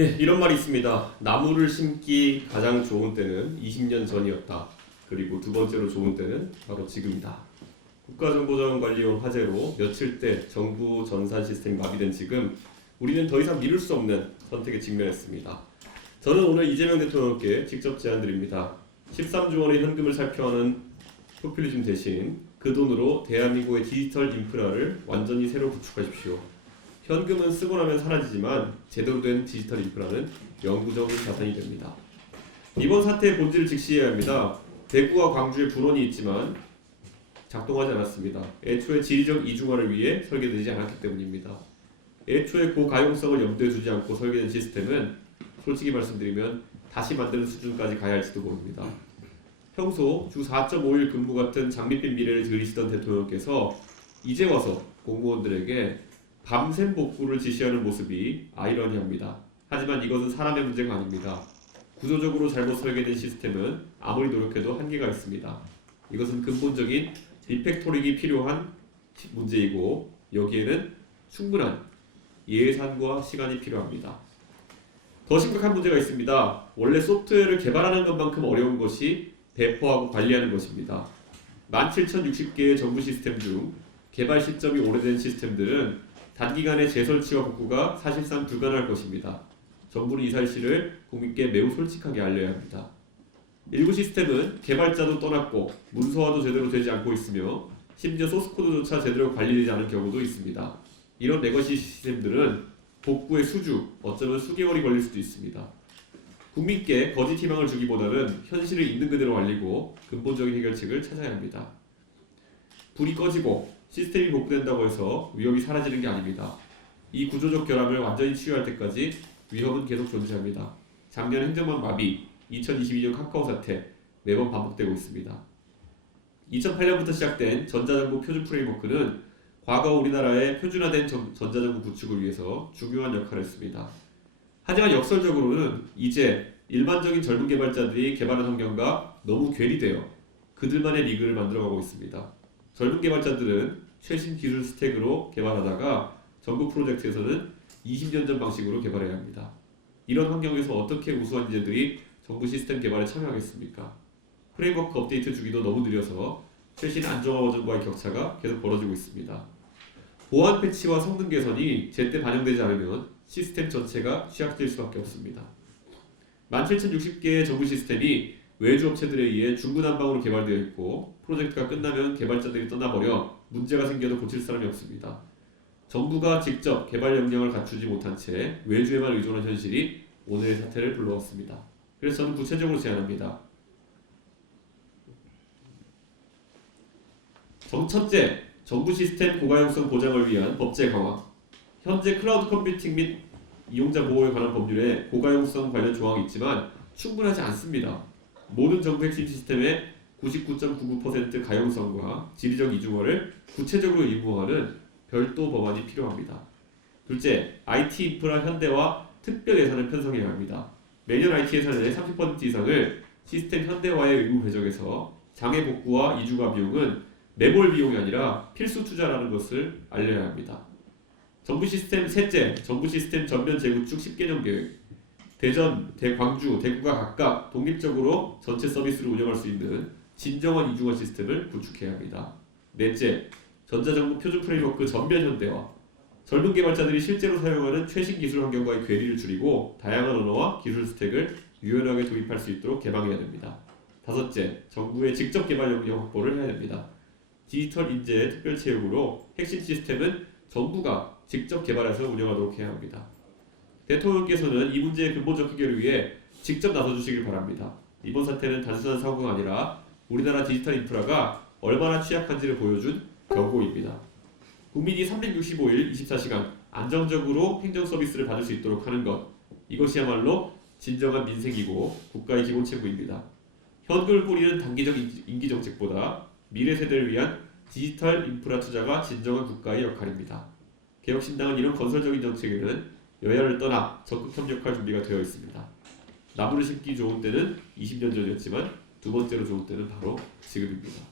예, 이런 말이 있습니다. 나무를 심기 가장 좋은 때는 20년 전이었다. 그리고 두 번째로 좋은 때는 바로 지금이다. 국가정보자원관리원 화재로 며칠째 정부 전산 시스템이 마비된 지금 우리는 더 이상 미룰 수 없는 선택에 직면했습니다. 저는 오늘 이재명 대통령께 직접 제안드립니다. 13조 원의 현금을 살펴하는 포퓰리즘 대신 그 돈으로 대한민국의 디지털 인프라를 완전히 새로 구축하십시오. 현금은 쓰고 나면 사라지지만 제대로 된 디지털 인프라는 영구적인 자산이 됩니다. 이번 사태의 본질을 직시해야 합니다. 대구와 광주에 불원이 있지만 작동하지 않았습니다. 애초에 지리적 이중화를 위해 설계되지 않았기 때문입니다. 애초에 고가용성을 염두에 두지 않고 설계된 시스템은 솔직히 말씀드리면 다시 만드는 수준까지 가야 할지도 모릅니다. 평소 주 4.5일 근무 같은 장밋빛 미래를 그리시던 대통령께서 이제 와서 공무원들에게 밤샘 복구를 지시하는 모습이 아이러니합니다. 하지만 이것은 사람의 문제가 아닙니다. 구조적으로 잘못 설계된 시스템은 아무리 노력해도 한계가 있습니다. 이것은 근본적인 리팩토링이 필요한 문제이고 여기에는 충분한 예산과 시간이 필요합니다. 더 심각한 문제가 있습니다. 원래 소프트웨어를 개발하는 것만큼 어려운 것이 배포하고 관리하는 것입니다. 17,060개의 정부 시스템 중 개발 시점이 오래된 시스템들은 단기간에 재설치와 복구가 사실상 불가능할 것입니다. 정부는 이 사실을 국민께 매우 솔직하게 알려야 합니다. 일부 시스템은 개발자도 떠났고 문서화도 제대로 되지 않고 있으며 심지어 소스코드조차 제대로 관리되지 않은 경우도 있습니다. 이런 레거시 시스템들은 복구의 수주, 어쩌면 수개월이 걸릴 수도 있습니다. 국민께 거짓 희망을 주기보다는 현실을 있는 그대로 알리고 근본적인 해결책을 찾아야 합니다. 불이 꺼지고 시스템이 복구된다고 해서 위협이 사라지는 게 아닙니다. 이 구조적 결함을 완전히 치유할 때까지 위협은 계속 존재합니다. 작년 행정망 마비, 2022년 카카오 사태 매번 반복되고 있습니다. 2008년부터 시작된 전자정부 표준 프레임워크는 과거 우리나라의 표준화된 전자정부 구축을 위해서 중요한 역할을 했습니다. 하지만 역설적으로는 이제 일반적인 젊은 개발자들이 개발한 환경과 너무 괴리되어 그들만의 리그를 만들어가고 있습니다. 젊은 개발자들은 최신 기술 스택으로 개발하다가 정부 프로젝트에서는 20년 전 방식으로 개발해야 합니다. 이런 환경에서 어떻게 우수한 인재들이 정부 시스템 개발에 참여하겠습니까? 프레임워크 업데이트 주기도 너무 느려서 최신 안정화 버전과의 격차가 계속 벌어지고 있습니다. 보안 패치와 성능 개선이 제때 반영되지 않으면 시스템 전체가 취약될 수밖에 없습니다. 17,060개의 정부 시스템이 외주 업체들에 의해 중구난방으로 개발되어 있고 프로젝트가 끝나면 개발자들이 떠나버려 문제가 생겨도 고칠 사람이 없습니다. 정부가 직접 개발 역량을 갖추지 못한 채 외주에만 의존한 현실이 오늘의 사태를 불러왔습니다. 그래서 저는 구체적으로 제안합니다. 첫째, 정부 시스템 고가용성 보장을 위한 법제 강화. 현재 클라우드 컴퓨팅 및 이용자 보호에 관한 법률에 고가용성 관련 조항이 있지만 충분하지 않습니다. 모든 정부 핵심 시스템의 99.99% 가용성과 지리적 이중화를 구체적으로 의무화하는 별도 법안이 필요합니다. 둘째, IT 인프라 현대화 특별 예산을 편성해야 합니다. 매년 IT 예산의 30% 이상을 시스템 현대화에 의무 배정해서 장애 복구와 이중화 비용은 매몰 비용이 아니라 필수 투자라는 것을 알려야 합니다. 셋째, 정부 시스템 전면 재구축 10개년 계획. 대전, 광주, 대구가 각각 독립적으로 전체 서비스를 운영할 수 있는 진정한 이중화 시스템을 구축해야 합니다. 넷째, 전자정부 표준 프레임워크 전면 현대화. 젊은 개발자들이 실제로 사용하는 최신 기술 환경과의 괴리를 줄이고 다양한 언어와 기술 스택을 유연하게 도입할 수 있도록 개방해야 됩니다. 다섯째, 정부의 직접 개발 역량 확보를 해야 됩니다. 디지털 인재 특별 채용으로 핵심 시스템은 정부가 직접 개발해서 운영하도록 해야 합니다. 대통령께서는 이 문제의 근본적 해결을 위해 직접 나서주시길 바랍니다. 이번 사태는 단순한 사고가 아니라 우리나라 디지털 인프라가 얼마나 취약한지를 보여준 경고입니다. 국민이 365일 24시간 안정적으로 행정 서비스를 받을 수 있도록 하는 것, 이것이야말로 진정한 민생이고 국가의 기본 책무입니다. 현금을 뿌리는 단기적 임기 정책보다 미래 세대를 위한 디지털 인프라 투자가 진정한 국가의 역할입니다. 개혁신당은 이런 건설적인 정책에는 여야를 떠나 적극 협력할 준비가 되어 있습니다. 나무를 심기 좋은 때는 20년 전이었지만 두 번째로 좋은 때는 바로 지금입니다.